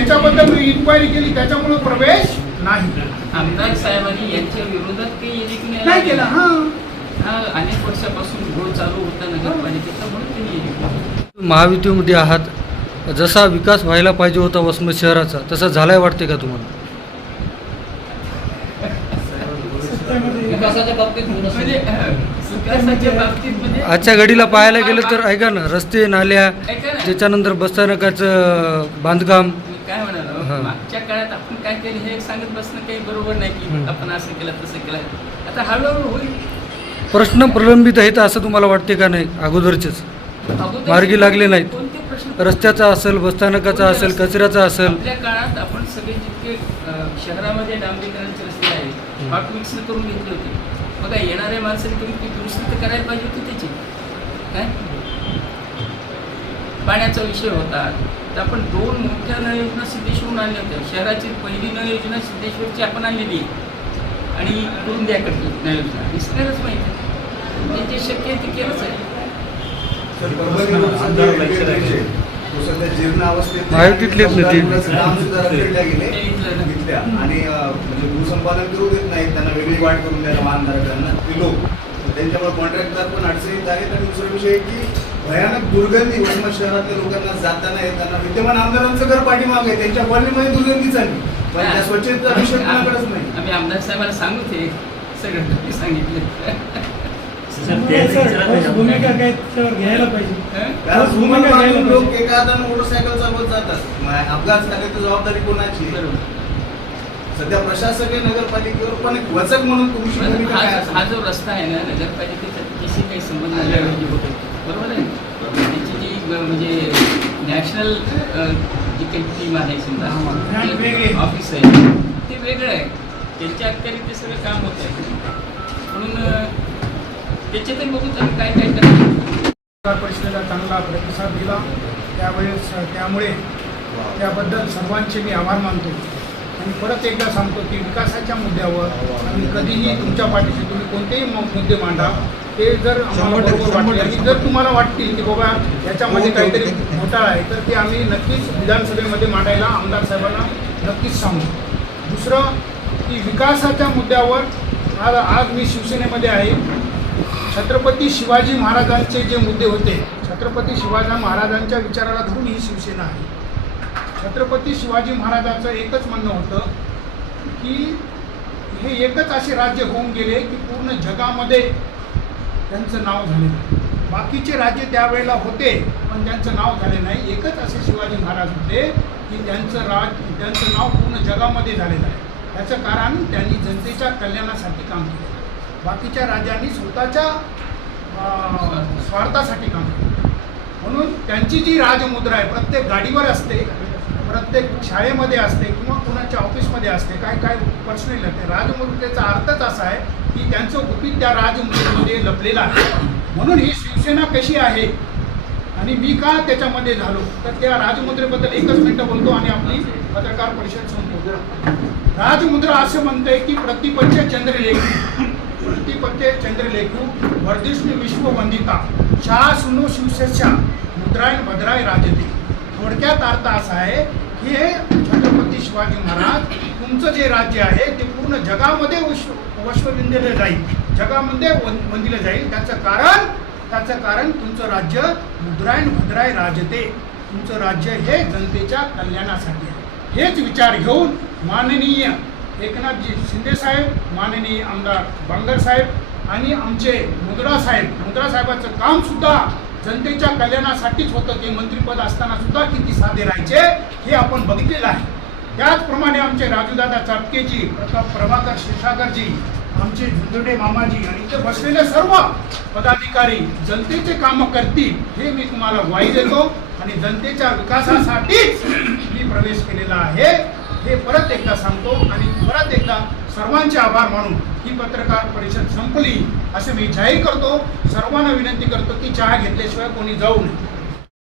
याच्याबद्दल मी इन्क्वायरी केली त्याच्यामुळे प्रवेश नाही. आमदार साहेबांनी यांच्या विरोधात काही काय केलं हा. हा अनेक वर्षापासून घोळ चालू होता नगरपालिकेचा म्हणून त्यांनी एडिट केलं. महायुतीमध्ये आहात. जसा विकास व्हायला पाहिजे होता वसमत शहराचा तसा झालाय वाटते का तुम्हाला? म्हणजे आजच्या घडीला पाहायला गेलं तर ऐका ना रस्ते नाल्या. त्याच्यानंतर बसस्थानकाचं बांधकाम काय म्हणालो हा. मागच्या काळात आपण काय केलं हे सांगत बसणं काही बरोबर नाही की. आपण असं केलं तसं केलं. आता हळूहळू होईल. प्रश्न प्रलंबित आहेत असं तुम्हाला वाटते का नाही? अगोदरचेच. अगोदर मार्गी लागले नाहीत. रस्त्याचा असेल बसस्थानकाचा असेल कचऱ्याचा असेल. आपल्या काळात आपण सगळे जितके शहरामध्ये डांबरीकरणाचे रस्ते आहेत हॉट मिक्स करून घेतले होते. बघा येणाऱ्या माणसाने तुम्ही दुरुस्ती तर करायला पाहिजे होती त्याची. काय? पाण्याचा विषय होता. तर आपण दोन मोठ्या नळ योजना सिद्धेश्वरून आणल्या होत्या. शहराची पहिली नळ योजना सिद्धेश्वरची आपण आणलेली आहे. आणि कुरुंद्याकडली नळ योजना. हे सगळ्यालाच माहिती आहे. जे शक्य आहे ते केलंच आहे. सध्या आणि म्हणजे भूसंपादन करू देत नाहीत. त्यांना वेगळी वाट करून द्यायला वाहनधारकांना ते लोक. त्यांच्यामुळे कॉन्ट्रॅक्टदार पण अडचणीत आहेत. आणि दुसरा विषय की भयानक दुर्गंधी वसमत शहरातल्या लोकांना जाताना येताना. विद्यमान आमदारांचं घर पाठीमाग आहे. त्यांच्या कॉलनीमध्ये दुर्गंधी चालली पण त्या स्वच्छतेचा विषय कोणाकडेच नाही. आम्ही आमदार साहेबांना सांगू ते सगळं तुम्ही सांगितलं. भूमिका काय. त्याच्यावर घ्यायला पाहिजे? कारण भूमिका घ्यायला. लोक एका हाताने मोटरसायकल चालवत जातात. मग अपघात झाले तर जबाबदारी कोणाची. सध्या प्रशासक आहे नगरपालिकेवर पण एक वचक म्हणून तुमची भूमिका हा? हा जो रस्ता आहे ना नगरपालिकेचा त्याच्याशी काही संबंध नाही होतो. बरोबर आहे? त्याची जी म्हणजे नॅशनल जी काही टीम आहे. समजा ऑफिस आहे. ते वेगळं आहे. त्यांच्या अखत्यारीत ते सगळं काम होत आहे म्हणून त्याच्यातही बघूच आम्ही काय काय पत्रकार परिषदेला चांगला प्रतिसाद दिला. त्यावेळेस त्यामुळे त्याबद्दल सर्वांचे मी आभार मानतो. आणि परत एकदा सांगतो की विकासाच्या मुद्द्यावर आम्ही कधीही तुमच्या पाठीशी तुम्ही कोणतेही मुद्दे मांडा. ते जर जर तुम्हाला वाटतील की बाबा याच्यामध्ये काहीतरी घोटाळा आहे तर ते आम्ही नक्कीच विधानसभेमध्ये मांडायला आमदार साहेबांना नक्कीच सांगू. दुसरं की विकासाच्या मुद्द्यावर आज आज मी शिवसेनेमध्ये आहे. छत्रपती शिवाजी महाराजांचे जे मुद्दे होते छत्रपती शिवाजी महाराजांच्या विचाराला धरून ही शिवसेना आहे. छत्रपती शिवाजी महाराजांचं एकच म्हणणं होतं की हे एकच असे राज्य होऊन गेले की पूर्ण जगामध्ये त्यांचं नाव झाले नाही. बाकीचे राज्य त्यावेळेला होते पण त्यांचं नाव झाले नाही. एकच असे शिवाजी महाराज होते की त्यांचं राज त्यांचं नाव पूर्ण जगामध्ये झालेलं आहे. याचं कारण त्यांनी जनतेच्या कल्याणासाठी काम केलं. बाकीच्या राजांनी स्वतःच्या स्वार्थासाठी काम केलं. म्हणून त्यांची जी राजमुद्रा आहे प्रत्येक गाडीवर असते प्रत्येक शाळेमध्ये असते किंवा कुणाच्या ऑफिसमध्ये असते काय काय पर्सनली लागते राजमुद्रेचा अर्थच असा आहे की त्यांचं गुपित त्या राजमुद्रेमध्ये लपलेलं आहे. म्हणून ही शिवसेना कशी आहे? आणि मी का त्याच्यामध्ये झालो? तर त्या राजमुद्रेबद्दल एकच मिनिटं बोलतो आणि आपली पत्रकार परिषद संपवतो राजमुद्रा असं म्हणते की प्रतिपक्ष चंद्रलेखू प्रतिपक्ष चंद्रलेखू वर्धिष्णू विश्ववंदिता शाह सुनो शिवसेच्या मुद्रायण भद्राय राजते थोडक्यात अर्थ असा आहे की हे छत्रपती शिवाजी महाराज तुमचं जे राज्य आहे ते पूर्ण जगामध्ये विश्व वश्वविंदिलं जाईल. जगामध्ये वन- वंदिलं जाईल. त्याचं कारण त्याचं कारण तुमचं राज्य मुद्रायण भद्राय राजते. तुमचं राज्य हे जनतेच्या कल्याणासाठी आहे. हेच विचार घेऊन माननीय एकनाथजी शिंदेसाहेब माननीय आमदार बांगर साहेब आणि आमचे मुद्रा साहेब मुद्रा साहेबाचं जनतेच्या कल्याणासाठीच होतं. ते मंत्रिपद असताना सुद्धा किती साधे राहायचे हे आपण बघितलेलं आहे. त्याचप्रमाणे आमचे राजूदादा चापकेजी प्रताप प्रभाकर शिरसागरजी आमचे झुंजुडे मामाजी आणि इथे बसलेले सर्व पदाधिकारी जनतेचे कामं करतील हे मी तुम्हाला ग्वाही देतो आणि जनतेच्या विकासासाठीच मी प्रवेश केलेला आहे. हे परत एकदा सांगतो आणि परत एकदा सर्वांचे आभार मानून ही पत्रकार परिषद संपली असे मी जाहीर करतो. सर्वांना विनंती करतो की चहा घेतल्याशिवाय कोणी जाऊ नये.